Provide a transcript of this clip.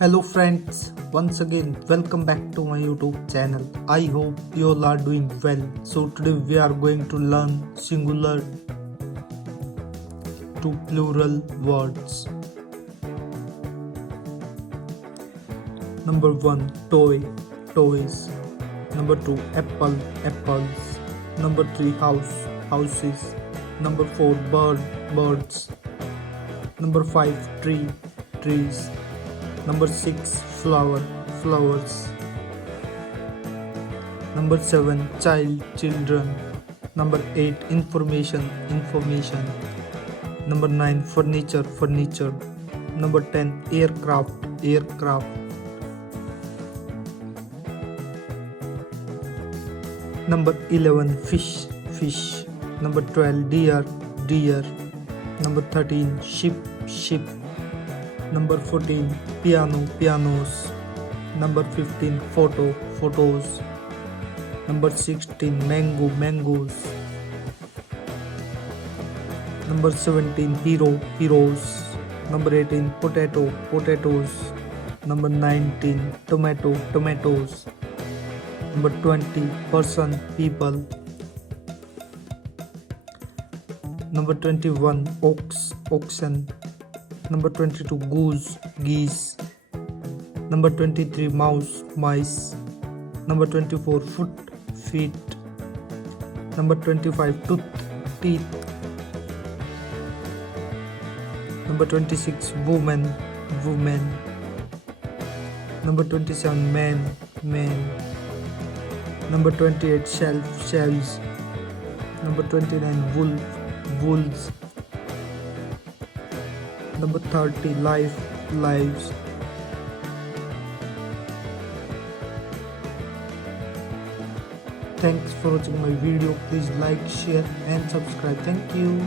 Hello friends, once again welcome back to my YouTube channel. I hope you all are doing well. So today we are going to learn singular to plural words. Number 1, toy, toys. Number 2, apple, apples. Number 3, house, houses. Number 4, bird, birds. Number 5, tree, trees. Number 6, flower, flowers. Number 7, child, children. Number 8, information, information. Number 9, furniture, furniture. Number 10, aircraft, aircraft. Number 11, fish, fish. Number 12, deer, deer. Number 13, ship, ship. Number 14, piano, pianos. Number 15, photo, photos. Number 16, mango, mangoes. Number 17, hero, heroes. Number 18, potato, potatoes. Number 19, tomato, tomatoes. Number 20, person, people. Number 21, ox, oxen. Number 22, goose, geese. Number 23, mouse, mice. Number 24, foot, feet. Number 25, tooth, teeth. Number 26, woman, woman. Number 27, man, man. Number 28, shelf, shelves. Number 29, wolf, wolves. Number 30, life, lives. Thanks for watching my video. Please like, share and subscribe. Thank you.